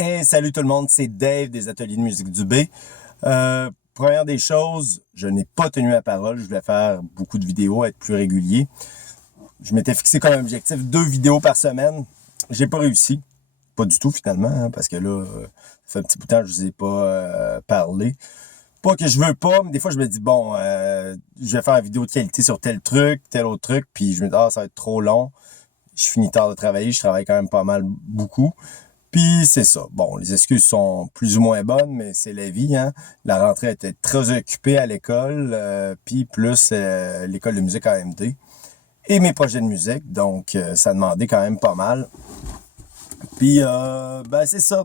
Hey, salut tout le monde, c'est Dave des Ateliers de musique du B. Première des choses, je n'ai pas tenu ma parole. Je voulais faire beaucoup de vidéos, être plus régulier. Je m'étais fixé comme objectif 2 vidéos par semaine. J'ai pas réussi. Pas du tout finalement, hein, parce que là, ça fait un petit bout de temps que je vous ai pas parlé. Pas que je veux pas, mais des fois je me dis, bon, je vais faire une vidéo de qualité sur tel truc, tel autre truc, puis je me dis, ça va être trop long. Je finis tard de travailler, je travaille quand même pas mal, beaucoup. Puis c'est ça. Bon, les excuses sont plus ou moins bonnes, mais c'est la vie, hein. La rentrée était très occupée à l'école, puis plus l'école de musique AMD et mes projets de musique, donc ça demandait quand même pas mal. Puis c'est ça.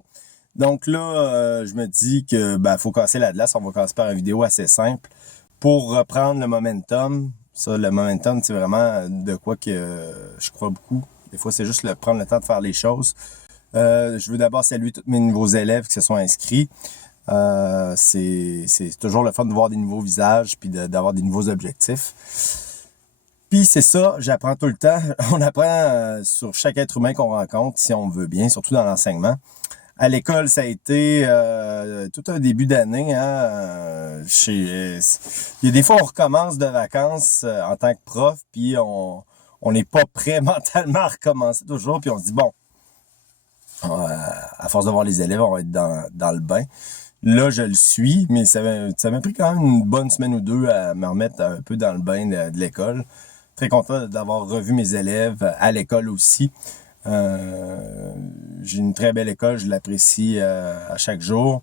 Donc là, je me dis que faut casser la glace. On va casser par une vidéo assez simple pour reprendre le momentum. Ça, le momentum, c'est vraiment de quoi que je crois beaucoup. Des fois, c'est juste prendre le temps de faire les choses. Je veux d'abord saluer tous mes nouveaux élèves qui se sont inscrits. C'est toujours le fun de voir des nouveaux visages puis d'avoir des nouveaux objectifs. Puis c'est ça, j'apprends tout le temps. On apprend sur chaque être humain qu'on rencontre, si on veut bien, surtout dans l'enseignement. À l'école, ça a été tout un début d'année. Hein, il y a des fois, on recommence de vacances en tant que prof, puis on n'est pas prêt mentalement à recommencer toujours, puis on se dit, bon, à force de voir les élèves, on va être dans le bain. Là, je le suis, mais ça m'a pris quand même une bonne semaine ou deux à me remettre un peu dans le bain de l'école. Très content d'avoir revu mes élèves à l'école aussi. J'ai une très belle école, je l'apprécie à chaque jour.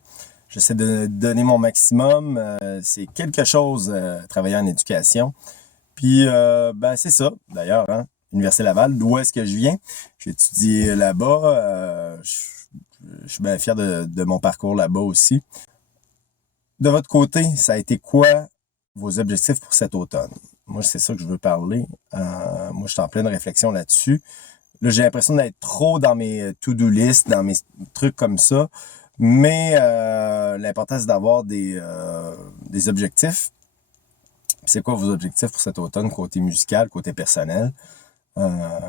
J'essaie de donner mon maximum. C'est quelque chose, travailler en éducation. Puis, c'est ça, d'ailleurs, hein, Université Laval, d'où est-ce que je viens? J'ai étudié là-bas. Je suis bien fier de mon parcours là-bas aussi. De votre côté, ça a été quoi vos objectifs pour cet automne? Moi, c'est ça que je veux parler. Moi, je suis en pleine réflexion là-dessus. Là, j'ai l'impression d'être trop dans mes to-do list, dans mes trucs comme ça. Mais l'important, c'est d'avoir des objectifs. C'est quoi vos objectifs pour cet automne, côté musical, côté personnel?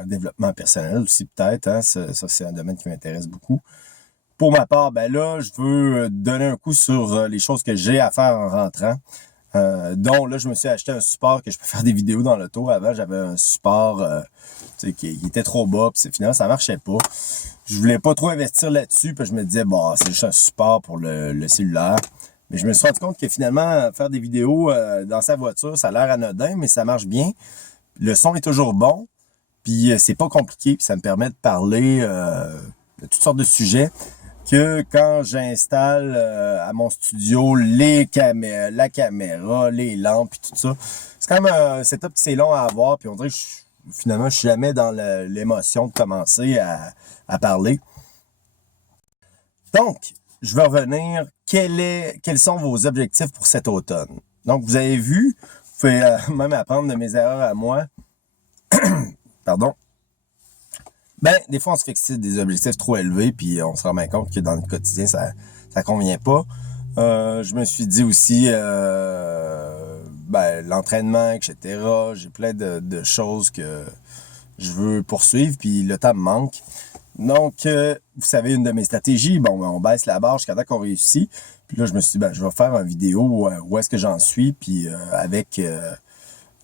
Développement personnel aussi, peut-être. Hein? Ça, c'est un domaine qui m'intéresse beaucoup. Pour ma part, là, je veux donner un coup sur les choses que j'ai à faire en rentrant. Donc là, je me suis acheté un support que je peux faire des vidéos dans l'auto. Avant, j'avais un support qui était trop bas, puis finalement, ça marchait pas. Je voulais pas trop investir là-dessus, puis je me disais, c'est juste un support pour le cellulaire. Mais je me suis rendu compte que finalement, faire des vidéos dans sa voiture, ça a l'air anodin, mais ça marche bien. Le son est toujours bon, puis c'est pas compliqué, puis ça me permet de parler de toutes sortes de sujets. Que quand j'installe à mon studio la caméra, les lampes et tout ça, c'est quand même un setup qui c'est long à avoir, puis on dirait que finalement je suis jamais dans l'émotion de commencer à parler. Donc, je vais revenir, quels sont vos objectifs pour cet automne? Donc, vous avez vu, vous pouvez même apprendre de mes erreurs à moi. Pardon. Des fois, on se fixe des objectifs trop élevés, puis on se rend bien compte que dans le quotidien, ça convient pas. Je me suis dit aussi, l'entraînement, etc. J'ai plein de choses que je veux poursuivre, puis le temps me manque. Donc, vous savez, une de mes stratégies, on baisse la barre jusqu'à temps qu'on réussit. Puis là, je me suis dit, je vais faire une vidéo où est-ce que j'en suis, puis avec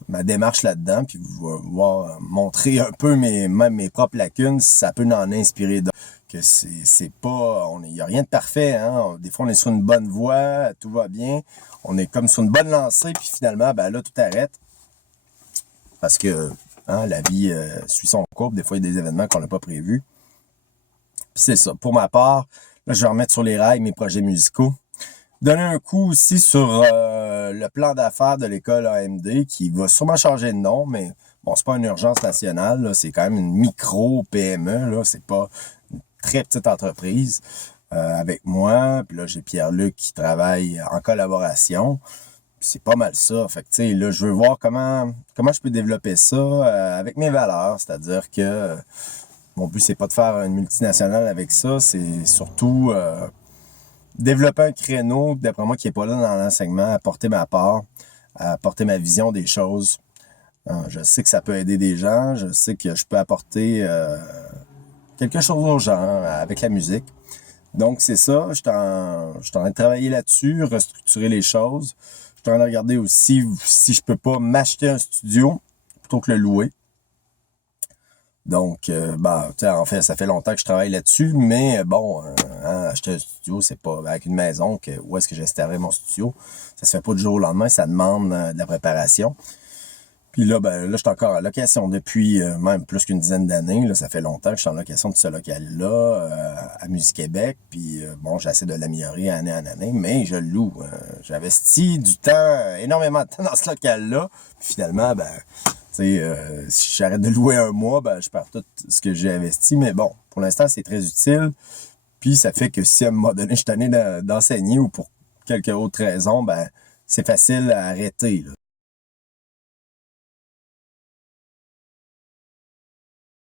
ma démarche là-dedans, puis voir montrer un peu même mes propres lacunes, si ça peut en inspirer d'autres. Que c'est pas, il n'y a rien de parfait, hein. Des fois, on est sur une bonne voie, tout va bien, on est comme sur une bonne lancée, puis finalement, là, tout arrête. Parce que la vie suit son cours, des fois, il y a des événements qu'on n'a pas prévus. Puis c'est ça. Pour ma part, là, je vais remettre sur les rails mes projets musicaux. Donner un coup aussi sur le plan d'affaires de l'école AMD qui va sûrement changer de nom, mais c'est pas une urgence nationale, là, c'est quand même une micro-PME, là, c'est pas une très petite entreprise avec moi. Puis là, j'ai Pierre-Luc qui travaille en collaboration. C'est pas mal ça. Fait que, là, je veux voir comment je peux développer ça avec mes valeurs, c'est-à-dire que mon but, c'est pas de faire une multinationale avec ça, c'est surtout développer un créneau, d'après moi, qui n'est pas là dans l'enseignement, apporter ma part, apporter ma vision des choses. Je sais que ça peut aider des gens, je sais que je peux apporter quelque chose aux gens avec la musique. Donc, c'est ça. Je suis en train de travailler là-dessus, restructurer les choses. Je suis en train de regarder aussi si je peux pas m'acheter un studio plutôt que le louer. Donc, en fait, ça fait longtemps que je travaille là-dessus, mais bon, acheter un studio, c'est pas avec une maison où est-ce que j'installerai mon studio. Ça se fait pas du jour au lendemain, ça demande de la préparation. Puis là, là, je suis encore en location depuis même plus qu'une dizaine d'années. Là, ça fait longtemps que je suis en location de ce local-là à Musique-Québec. Puis bon, j'essaie de l'améliorer année en année, mais je le loue. J'investis du temps, énormément de temps dans ce local-là. Puis finalement, si j'arrête de louer un mois, je perds tout ce que j'ai investi. Mais bon, pour l'instant, c'est très utile. Puis ça fait que si à un moment donné, je suis tanné d'enseigner ou pour quelque autre raison, c'est facile à arrêter. Là.